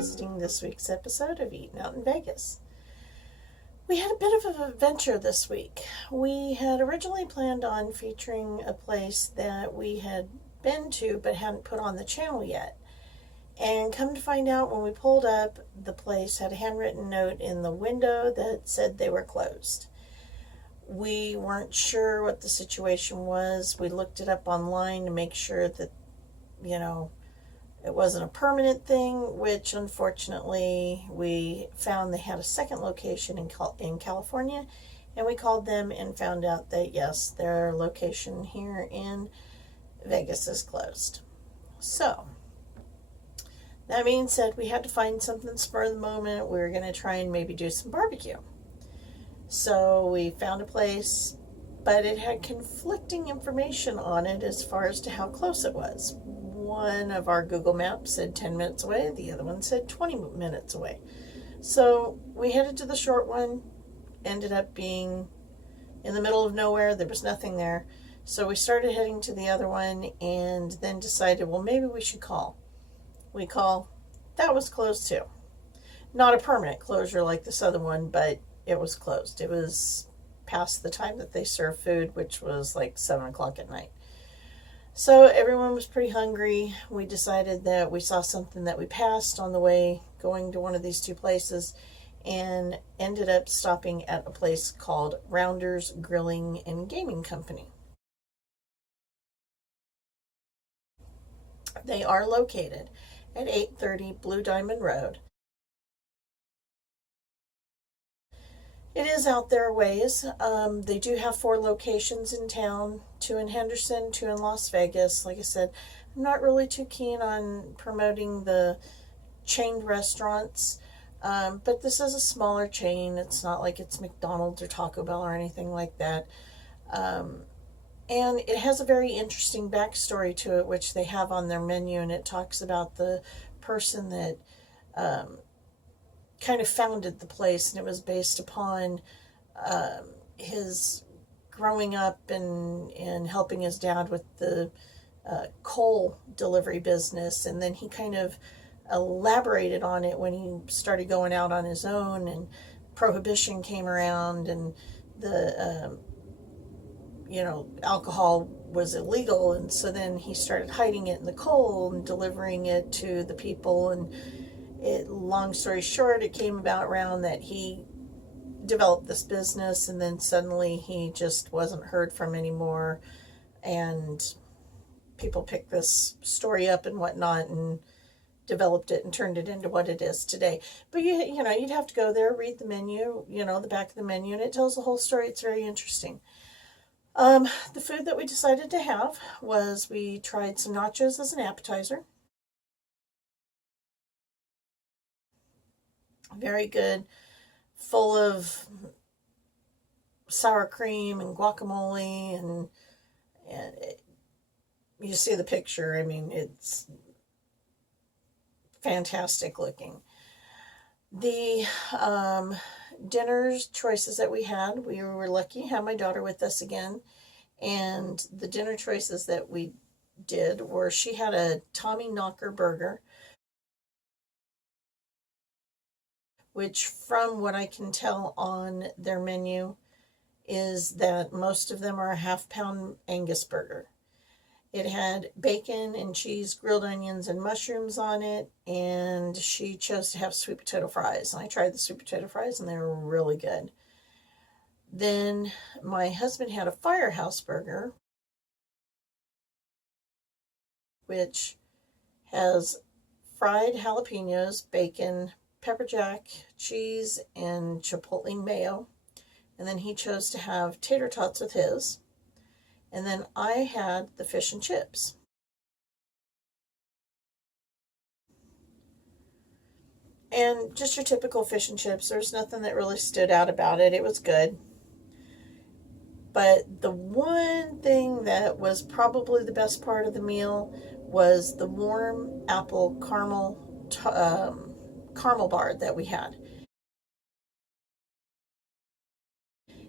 revisiting this week's episode of Eatin Out in Vegas. We had a bit of an adventure this week. We had originally planned on featuring a place that we had been to but hadn't put on the channel yet. And come to find out, when we pulled up, the place had a handwritten note in the window that said they were closed. We weren't sure what the situation was. We looked it up online to make sure that, it wasn't a permanent thing, which unfortunately we found they had a second location in California, and we called them and found out that yes, their location here in Vegas is closed. So that being said, we had to find something spur of the moment. We were going to try and maybe do some barbecue. So we found a place, but it had conflicting information on it as far as to how close it was. One of our Google Maps said 10 minutes away, the other one said 20 minutes away. So we headed to the short one, ended up being in the middle of nowhere. There was nothing there. So we started heading to the other one and then decided, well, maybe we should call. We call. That was closed too. Not a permanent closure like this other one, but it was closed. It was past the time that they serve food, which was like 7 o'clock at night. So everyone was pretty hungry. We decided that we saw something that we passed on the way going to one of these two places and ended up stopping at a place called Rounders Grilling and Gaming Company. They are located at 830 Blue Diamond Road. It is out there a ways. They do have 4 locations in town, 2 in Henderson, 2 in Las Vegas. Like I said, I'm not really too keen on promoting the chained restaurants, but this is a smaller chain. It's not like it's McDonald's or Taco Bell or anything like that. And it has a very interesting backstory to it, which they have on their menu, and it talks about the person that kind of founded the place, and it was based upon his growing up and helping his dad with the coal delivery business, and then he kind of elaborated on it when he started going out on his own, and Prohibition came around, and the alcohol was illegal, and so then he started hiding it in the coal and delivering it to the people. And long story short, it came about around that he developed this business, and then suddenly he just wasn't heard from anymore, and people picked this story up and whatnot and developed it and turned it into what it is today. But you'd have to go there, read the menu, the back of the menu, and it tells the whole story. It's very interesting. The food that we decided to have was, we tried some nachos as an appetizer. Very good, full of sour cream and guacamole, and you see the picture. I mean, it's fantastic looking. The dinner's choices that we had, we were lucky to have my daughter with us again, and the dinner choices that we did were, she had a Tommy Knocker burger, which from what I can tell on their menu is that most of them are a half-pound Angus burger. It had bacon and cheese, grilled onions, and mushrooms on it, and she chose to have sweet potato fries. And I tried the sweet potato fries, and they were really good. Then my husband had a Firehouse burger, which has fried jalapenos, bacon, pepper jack, cheese, and chipotle mayo. And then he chose to have tater tots with his. And then I had the fish and chips. And just your typical fish and chips. There's nothing that really stood out about it. It was good. But the one thing that was probably the best part of the meal was the warm apple caramel bar that we had.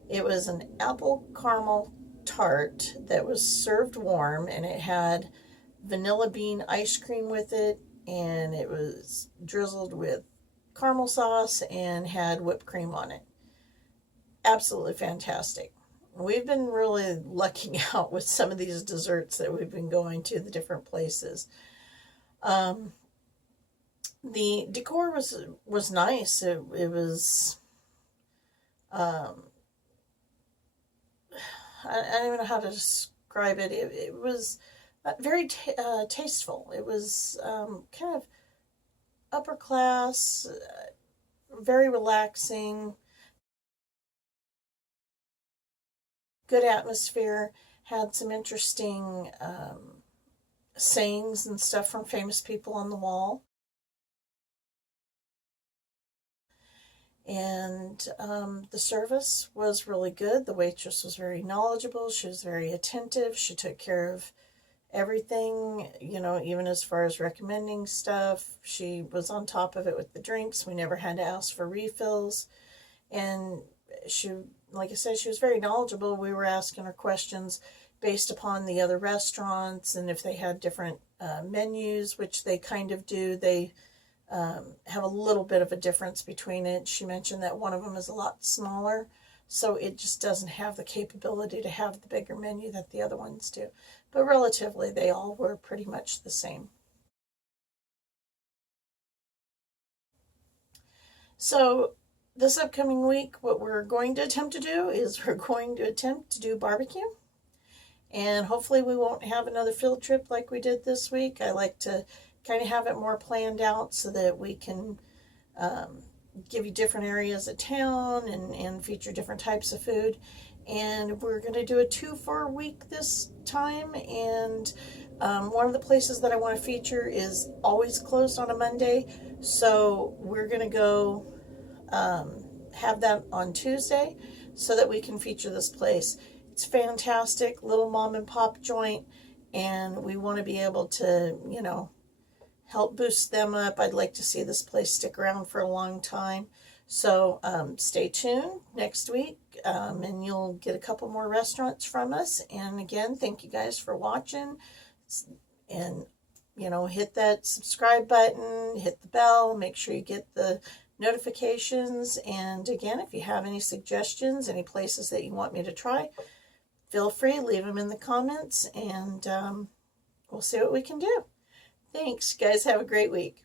It was an apple caramel tart that was served warm, and it had vanilla bean ice cream with it, and it was drizzled with caramel sauce and had whipped cream on it. Absolutely fantastic. We've been really lucking out with some of these desserts that we've been going to, the different places. Um, the decor was nice. It was um, I don't even know how to describe it. It was very tasteful. It was kind of upper class, very relaxing, good atmosphere. Had some interesting sayings and stuff from famous people on the wall. And the service was really good. The waitress was very knowledgeable. She was very attentive. She took care of everything, even as far as recommending stuff. She was on top of it with the drinks. We never had to ask for refills. And she, like I said, she was very knowledgeable. We were asking her questions based upon the other restaurants and if they had different menus, which they kind of do. They have a little bit of a difference between it. She mentioned that one of them is a lot smaller, so it just doesn't have the capability to have the bigger menu that the other ones do. But relatively, they all were pretty much the same. So this upcoming week, what we're going to attempt to do is we're going to attempt to do barbecue. And hopefully we won't have another field trip like we did this week. I like to kind of have it more planned out so that we can give you different areas of town and feature different types of food. And we're going to do a 2 for a week this time. And one of the places that I want to feature is always closed on a Monday. So we're going to go have that on Tuesday so that we can feature this place. It's fantastic, little mom and pop joint, and we want to be able to, help boost them up. I'd like to see this place stick around for a long time. So stay tuned next week, and you'll get a couple more restaurants from us. And again, thank you guys for watching. And, hit that subscribe button, hit the bell, make sure you get the notifications. And again, if you have any suggestions, any places that you want me to try, feel free, leave them in the comments, and we'll see what we can do. Thanks, guys. Have a great week.